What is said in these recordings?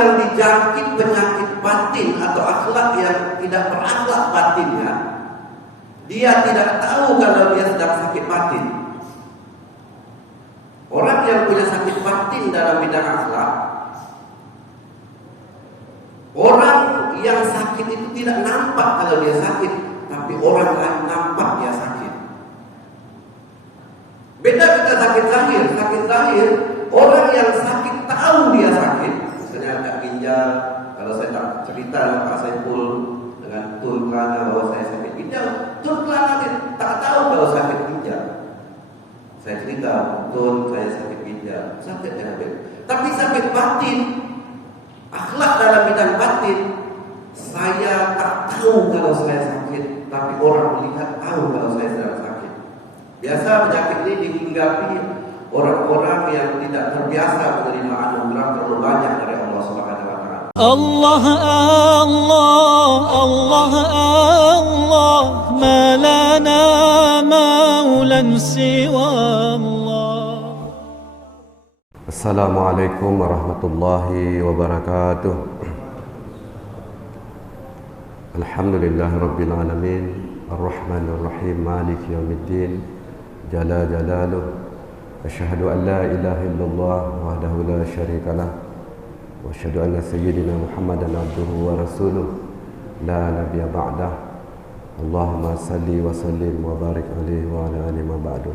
yang dijangkit penyakit batin atau akhlak yang tidak berakhlak batinnya, dia tidak tahu kalau dia sedang sakit batin. Orang yang punya sakit batin dalam bidang akhlak, orang yang sakit itu tidak nampak kalau dia sakit, tapi orang lain nampak dia sakit. Beda kita sakit zahir. Sakit zahir, orang yang sakit tahu dia sakit. Misalnya ada ginjal, kalau saya tak cerita dengan Pak Saiful dengan Tun Kelana bahwa saya sakit ginjal, Tun Kelana tak tahu kalau sakit ginjal. Saya cerita, Tun saya sakit ginjal, sakit diabetes. Tapi sakit batin, akhlak dalam bidang batin, saya tak tahu kalau saya sakit, tapi orang melihat tahu kalau saya sedang sakit. Biasa penyakit ini dihinggapi orang-orang yang tidak terbiasa menerima anugerah terlalu banyak dari Allah Subhanahu wa taala. Allah Allah Allah Allah ma lana maulan siwa Allah. Assalamualaikum warahmatullahi wabarakatuh. Alhamdulillahi rabbil alamin, arrahmanir rahim, maliki yaumiddin, jalla jalaluh. Asyhadu an la ilaha illallah wahdahu la syarikalah wa asyhadu anna sayyidina Muhammadan abduhu wa rasuluh la nabiyya ba'dah. Allahumma salli wa sallim wa barik alaihi wa ala alihi ma ba'du.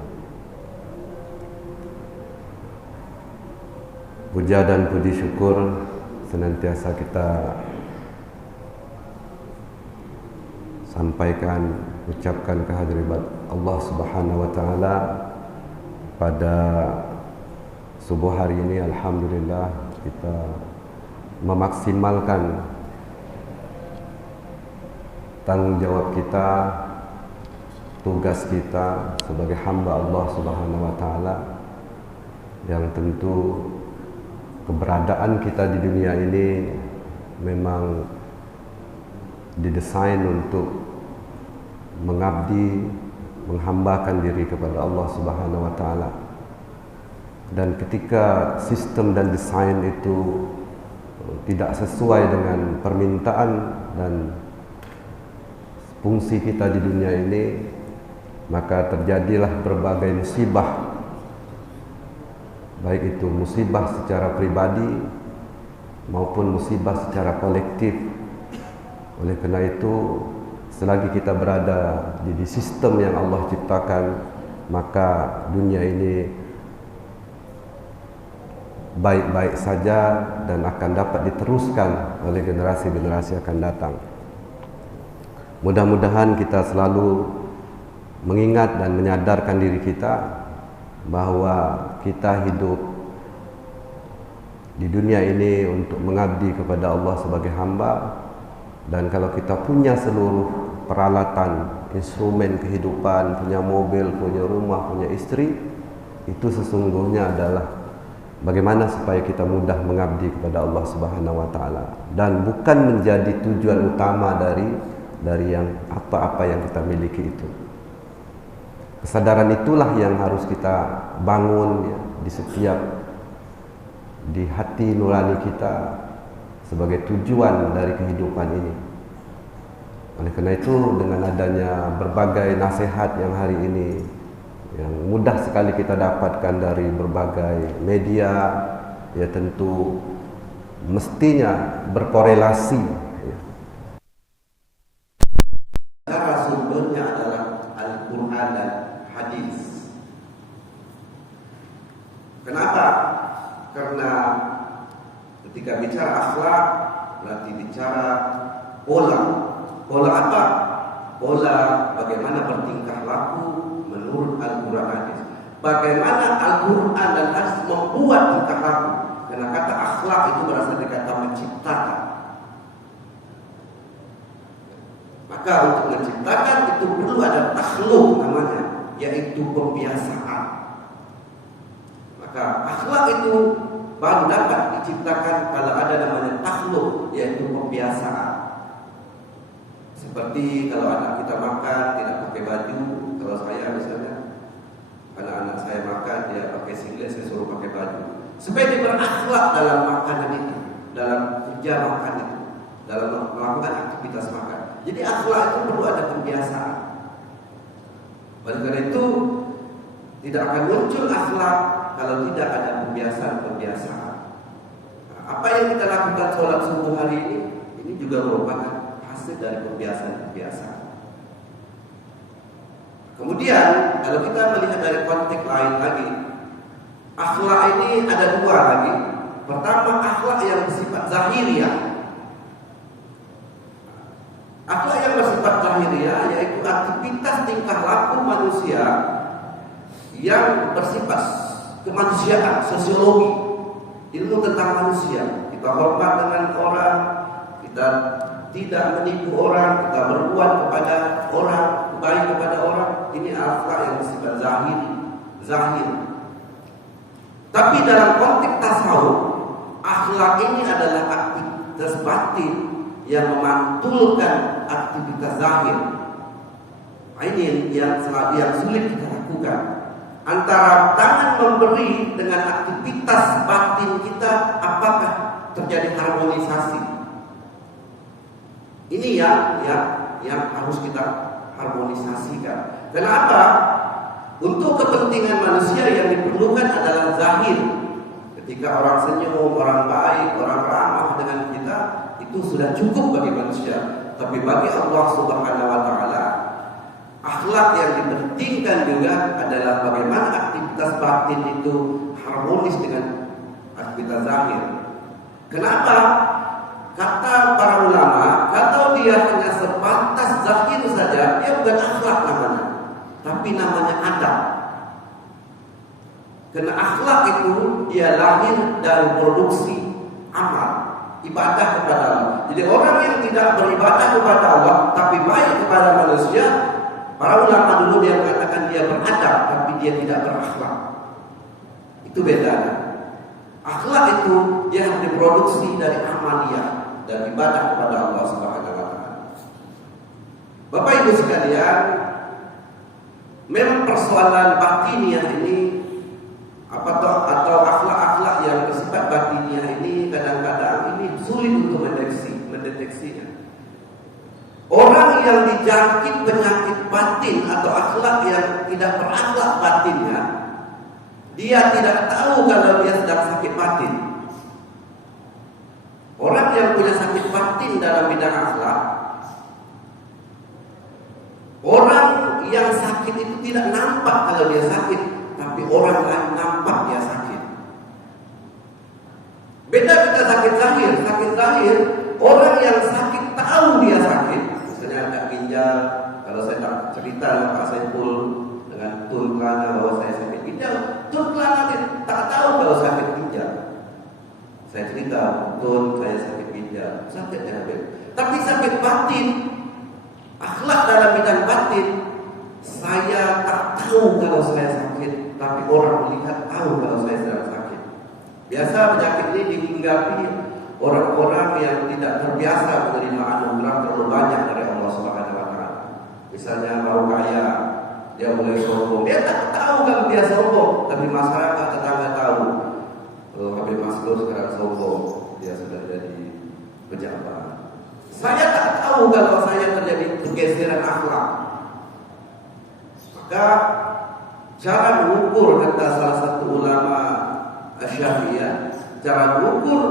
Puja dan puji syukur senantiasa kita sampaikan, ucapkan kehadirat Allah Subhanahu wa taala pada subuh hari ini. Alhamdulillah kita memaksimalkan tanggung jawab kita, tugas kita sebagai hamba Allah Subhanahu wa taala, yang tentu keberadaan kita di dunia ini memang didesain untuk mengabdi, menghambakan diri kepada Allah Subhanahu wa taala. Dan ketika sistem dan desain itu tidak sesuai dengan permintaan dan fungsi kita di dunia ini, maka terjadilah berbagai musibah, baik itu musibah secara pribadi maupun musibah secara kolektif. Oleh karena itu, selagi kita berada di sistem yang Allah ciptakan, maka dunia ini baik-baik saja dan akan dapat diteruskan oleh generasi-generasi akan datang. Mudah-mudahan kita selalu mengingat dan menyadarkan diri kita bahwa kita hidup di dunia ini untuk mengabdi kepada Allah sebagai hamba. Dan kalau kita punya seluruh peralatan, instrumen kehidupan, punya mobil, punya rumah, punya istri, itu sesungguhnya adalah bagaimana supaya kita mudah mengabdi kepada Allah Subhanahu wa taala, dan bukan menjadi tujuan utama dari yang apa-apa yang kita miliki itu. Kesadaran itulah yang harus kita bangun ya, di hati nurani kita sebagai tujuan dari kehidupan ini. Oleh karena itu, dengan adanya berbagai nasihat yang hari ini yang mudah sekali kita dapatkan dari berbagai media, ya tentu mestinya berkorelasi. Cara sumbernya adalah Al-Quran dan hadis. Kenapa? Karena ketika bicara akhlak, berarti bicara pola. Pola apa? Pola bagaimana bertingkah laku menurut Al-Quran dan hadis. Bagaimana Al-Quran dan hadis membuat tingkah laku. Karena kata akhlak itu berasal dari kata menciptakan. Maka untuk menciptakan itu perlu ada takhluk namanya, yaitu pembiasaan. Maka akhlak itu baru dapat diciptakan kalau ada namanya takhluk, yaitu pembiasaan. Seperti kalau anak kita makan tidak pakai baju, kalau saya misalnya anak-anak saya makan dia pakai singlet, saya suruh pakai baju supaya dia berakhlak dalam makanan itu, dalam meja makan itu, dalam melakukan aktivitas makan. Jadi akhlak itu perlu ada kebiasaan. Oleh karena itu tidak akan muncul akhlak kalau tidak ada kebiasaan-kebiasaan. Nah, apa yang kita lakukan sholat subuh hari ini juga merupakan hasil dari kebiasaan-kebiasaan. Kemudian kalau kita melihat dari konteks lain lagi, akhlak ini ada dua lagi. Pertama, akhlak yang bersifat zahiriyah. Akhlak yang bersifat zahiriyah yaitu aktivitas tingkah laku manusia yang bersifat kemanusiaan, sosiologi, ilmu tentang manusia. Kita hormat dengan orang, kita tidak menipu orang, kita berbuat kepada orang, baik kepada orang. Ini akhlak yang bersifat zahir. Tapi dalam konteks tasawuf, akhlak ini adalah aktivitas batin yang memantulkan aktivitas zahir. Ini yang sulit kita lakukan. Antara tangan memberi dengan aktivitas batin kita, apakah terjadi harmonisasi? Ini yang harus kita harmonisasikan. Kenapa? Untuk kepentingan manusia yang diperlukan adalah zahir. Ketika orang senyum, orang baik, orang ramah dengan kita, itu sudah cukup bagi manusia. Tapi bagi Allah Subhanahu wa taala, akhlak yang dipentingkan juga adalah bagaimana aktivitas batin itu harmonis dengan aktivitas zahir. Kenapa? Kata para ulama, kalau dia hanya sebatas zahir saja, dia bukan akhlak namanya, tapi namanya adab. Karena akhlak itu dia lahir dari produksi amal, ibadah kepada Allah. Jadi orang yang tidak beribadah kepada Allah, tapi baik kepada manusia, para ulama dulu dia mengatakan dia beradab, tapi dia tidak berakhlak. Itu bedanya. Akhlak itu dia diproduksi dari amaliyah dan ibadah kepada Allah Subhanahu wa taala. Bapak Ibu sekalian, memang persoalan batiniah ini atau akhlak-akhlak yang bersifat batiniah ini kadang-kadang ini sulit untuk mendeteksinya. Orang yang dijangkit penyakit batin atau akhlak yang tidak berakhlak batinnya, dia tidak tahu kalau dia sedang sakit batin. Orang yang punya sakit batin dalam bidang akhlak, orang yang sakit itu tidak nampak kalau dia sakit, tapi orang lain nampak dia sakit. Beda kita sakit zahir, orang yang sakit tahu dia sakit. Misalnya ada ginjal, kalau saya tak cerita dengan Pak Saiful dengan Tulkana bahwa saya sakit ginjal, Tulkana tak tahu kalau sakit ginjal. Saya cerita, betul saya sakit ginjal, sakitnya habis. Tapi sakit batin, akhlak dalam bidang batin, saya tak tahu kalau saya sakit, tapi orang melihat tahu kalau saya sedang sakit. Biasa penyakit ini dihinggapi orang-orang yang tidak terbiasa menerima anugerah terlalu banyak dari Allah Subhanahu wa taala. Misalnya baru kaya, dia mulai sombong. Dia tak tahu kalau dia sombong, tapi masyarakat tetangga tahu. Habib Maskur sekarang sombong, dia sudah jadi pejabat. Saya tak tahu kalau saya terjadi pergeseran akhlak. Maka cara mengukur, kata salah satu ulama Syafi'iyah, cara mengukur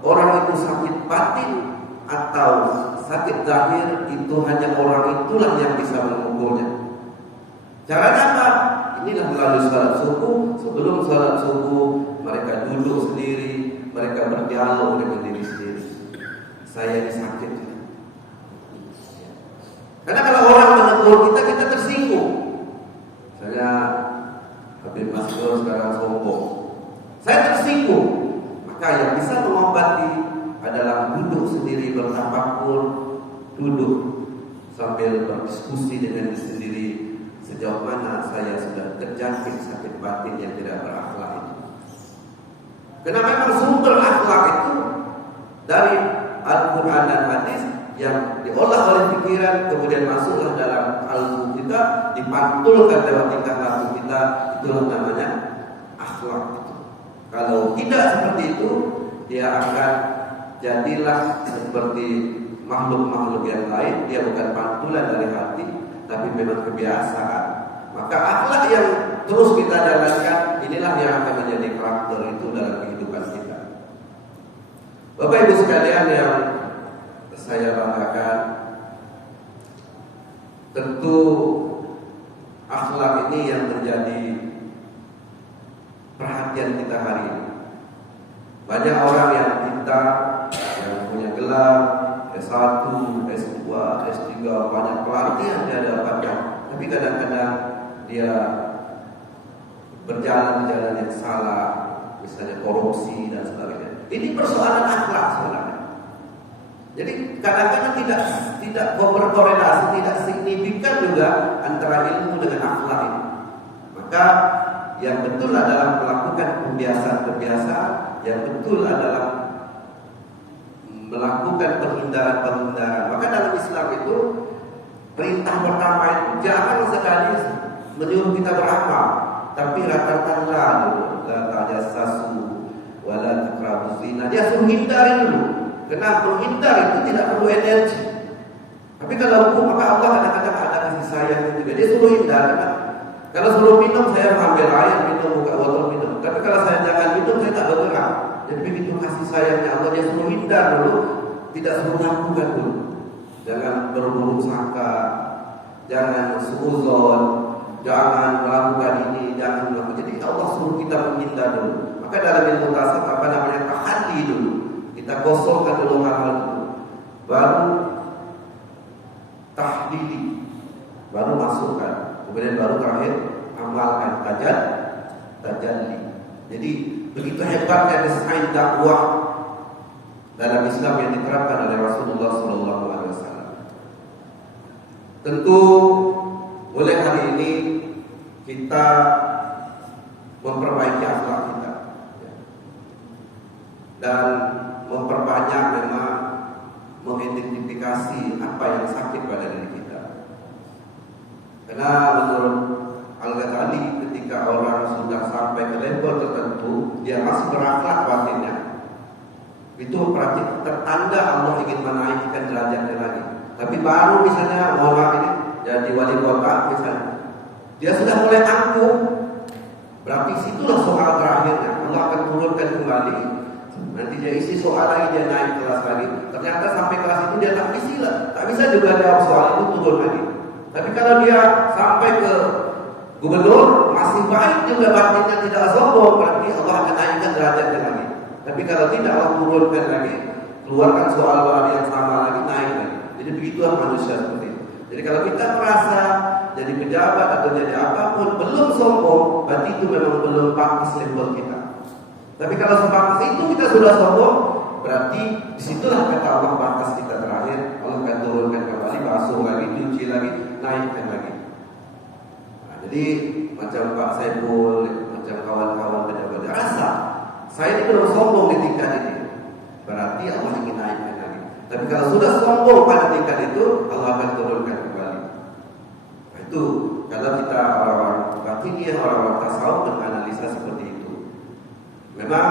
orang itu sakit batin atau sakit zahir itu hanya orang itulah yang bisa mengukurnya. Caranya apa? Inilah melalui salat subuh. Sebelum salat subuh mereka duduk sendiri, mereka berdialog dengan diri sendiri. Saya ini sakit. Karena kalau orang menegur kita tersinggung. Saya Habib Maskur sekarang sombong, saya tersinggung. Maka yang bisa mengobati adalah duduk sendiri bertafakur, duduk sambil berdiskusi dengan diri sendiri sejauh mana saya sudah terjangkit sakit batin yang tidak berakhlak itu. Karena memang sumber akhlak itu dari Al-Quran dan hadis yang diolah oleh pikiran, kemudian masuklah dalam kalbu kita, dipantulkan lewat tingkah laku kita. Itulah namanya akhlak itu. Kalau tidak seperti itu, dia akan jadilah seperti makhluk-makhluk yang lain. Dia bukan pantulan dari hati, tapi memang kebiasaan. Maka akhlak yang terus kita jalankan, inilah yang akan menjadi karakter itu dalam kehidupan kita. Bapak Ibu sekalian yang saya banggakan, tentu akhlak ini yang menjadi perhatian kita hari ini. Banyak orang yang pintar, yang punya gelar S1, S2, S3, banyak pelatihan dia dapatkan, tapi kadang-kadang dia berjalan di jalan yang salah, misalnya korupsi dan sebagainya. Ini persoalan akhlak sebenarnya. Jadi kadang-kadang tidak berkorelasi, tidak signifikan juga antara ilmu dengan akhlak ini. Maka yang betul adalah melakukan kebiasaan-kebiasaan, yang betul adalah melakukan penghindaran-penghindaran. Maka dalam Islam itu perintah pertama itu jangan sekali menyuruh kita beramal, tapi ratakanlah dulu, la tajassasu wala taqrabuz zina. Dia suruh hindari dulu. Karena menghindar itu tidak perlu energi. Tapi kalau hukum, maka Allah kadang-kadang ada kasih sayang juga. Dia suruh hindar. Kalau suruh minum, saya ambil air, minum, buka botol minum. Tapi kalau saya jangan minum, saya tak bergerak. Jadi begitu kasih sayangnya Allah, dia suruh hindar dulu, tidak suruh lakukan dulu. Jangan berburuk sangka, jangan suuzon, jangan melakukan ini, jangan melakukan. Jadi Allah suruh kita menghindar dulu. Maka dalam ilmu tasawuf apa namanya, tahalli dulu. Kita kosongkan dulu hal-hal itu, baru tahlili, baru masukkan, kemudian baru terakhir amalkan, tajalli. Jadi begitu hebatnya desain dakwah dalam Islam yang diterapkan oleh Rasulullah SAW. Tentu mulai hari ini kita memperbaiki akhlak kita dan memperbanyak memang mengidentifikasi apa yang sakit pada diri kita. Karena menurut Al-Ghazali, ketika orang sudah sampai ke level tertentu, dia masih berakhlak batinnya, itu berarti tertanda Allah ingin menaikkan derajatnya lagi. Tapi baru misalnya orang ini jadi wali kota misalnya, dia sudah mulai angkuh, berarti situlah soal terakhirnya. Allah akan turunkan kembali. Nanti dia isi soal lagi, dia naik kelas lagi. Ternyata sampai kelas itu dia tak bisa juga jawab soal itu, turun lagi. Tapi kalau dia sampai ke gubernur masih baik juga batinnya, tidak sombong, berarti Allah akan naikkan derajatnya lagi. Tapi kalau tidak, Allah turunkan lagi, keluarkan soal yang sama lagi, naik lagi. Jadi begitulah manusia seperti itu. Jadi kalau kita merasa jadi pejabat atau jadi apapun belum sombong, berarti itu memang belum pantas level kita. Tapi kalau sebatas itu kita sudah sombong, berarti disitulah kata Allah batas kita terakhir. Allah akan turunkan kembali, basuh lagi, cuci lagi, naikkan lagi. Nah, jadi macam Pak Saiful, macam kawan-kawan pejabat, rasa saya ini belum sombong di tingkat ini, berarti Allah ingin naikkan lagi. Tapi kalau sudah sombong pada tingkat itu, Allah akan turunkan kembali. Nah, itu kalau kita orang-orang batiniyah, orang-orang tasawuf menganalisa seperti itu. Memang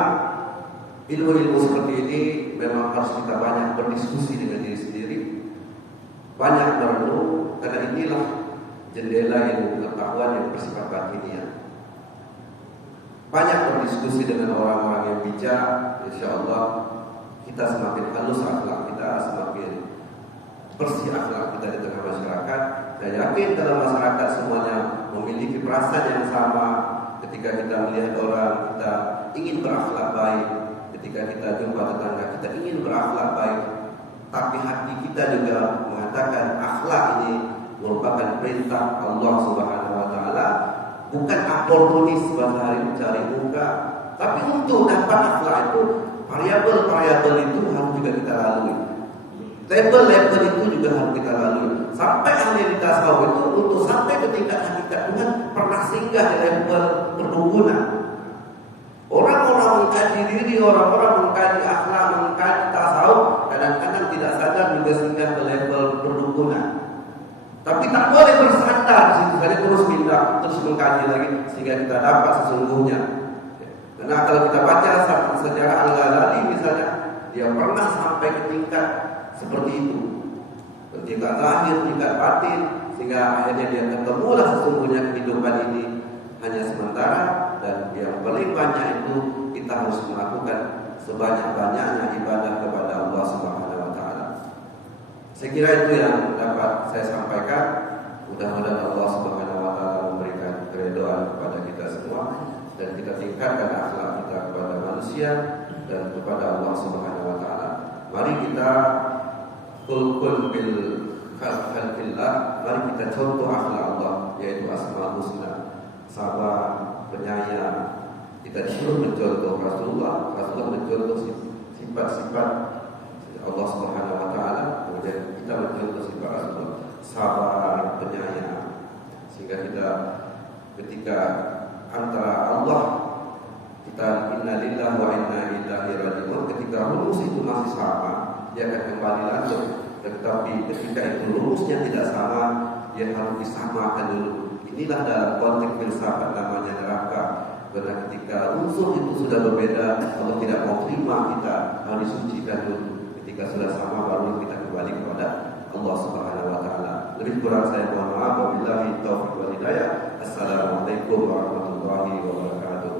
ilmu-ilmu seperti ini memang harus kita banyak berdiskusi dengan diri sendiri, banyak merenung, karena inilah jendela ilmu pengetahuan yang bersifat batiniah. Banyak berdiskusi dengan orang-orang yang bijak, insya Allah kita semakin halus akhlak kita, semakin bersih akhlak kita di tengah masyarakat. Saya yakin kalau masyarakat semuanya memiliki perasaan yang sama, ketika kita melihat orang, kita ingin berakhlak baik. Ketika kita jumpa tetangga, kita ingin berakhlak baik. Tapi hati kita juga mengatakan akhlak ini merupakan perintah Allah Subhanahu wa taala, bukan oportunis bahasa hari mencari muka. Tapi untuk dapat akhlak itu, variabel-variabel itu harus juga kita lalui. Level-level itu juga harus kita lalui. Sampai ahli tasawuf itu untuk sampai ke tingkat hakikat Tuhan pernah singgah di level perdukunan. Orang-orang mengkaji diri, orang-orang mengkaji akhlak, mengkaji tasawuf, kadang-kadang tidak sadar juga singgah ke level perdukunan. Tapi tak boleh bersandar di situ saja, terus pindah, terus mengkaji lagi sehingga kita dapat sesungguhnya. Karena kalau kita baca sejarah Al-Ghazali misalnya, dia pernah sampai ke tingkat seperti itu, tingkat lahir, tingkat batin, sehingga akhirnya dia ketemulah sesungguhnya kehidupan ini hanya sementara. Dan yang paling banyak itu kita harus melakukan sebanyak-banyaknya ibadah kepada Allah Subhanahu wa taala. Saya kira itu yang dapat saya sampaikan. Mudah-mudahan Allah Subhanahu wa taala memberikan keridhaan kepada kita semua dan kita tingkatkan akhlak kita kepada manusia dan kepada Allah Subhanahu wa taala. Mari kita kul bil khalqillah, mari kita contoh akhlak Allah, yaitu Asmaul Husna, sabar, penyayang. Kita disuruh mencontoh Rasulullah mencontoh sifat-sifat Allah Subhanahu wa taala, kemudian kita mencontoh sifat Rasulullah, sabar, penyayang. Sehingga kita ketika antara Allah kita inna lillahi wa inna ilaihi raji'un, ketika rumus itu masih sama, dia akan kembali lanjut. Tetapi ketika itu rumusnya tidak sama, dia harus disamakan dulu. Inilah dalam konteks filsafat namanya neraka. Karena ketika unsur itu sudah berbeda, Allah tidak mau terima, kita harus disucikan dulu. Ketika sudah sama, baru kita kembali kepada Allah Subhanahu wa taala. Lebih kurang saya mohon maaf. Wabillahi taufiq wal hidayah. Assalamualaikum warahmatullahi wabarakatuh.